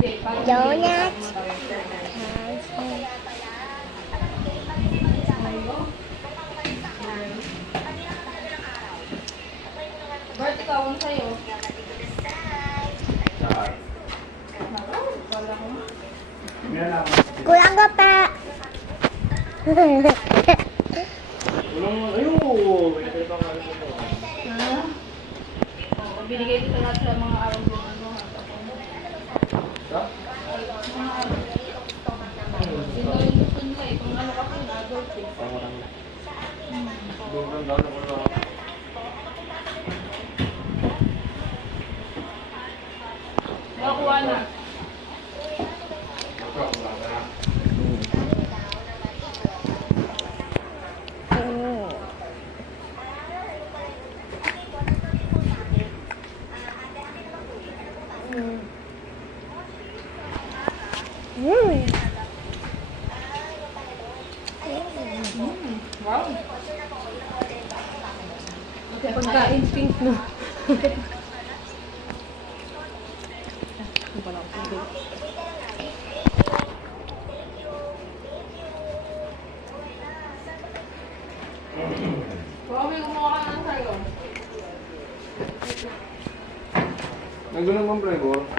Donut. Bart, ikaw ang sa'yo. Kulang ka pa. Binigay ko lahat sa mga araw ko. Yun daw yung gusto nila eh. Kung ano kasi na-adult eh. Nakuha na. Wow. Pagkain pink no. Wow, may gumawa ka ng sa'yo. Nandun naman, Bregor.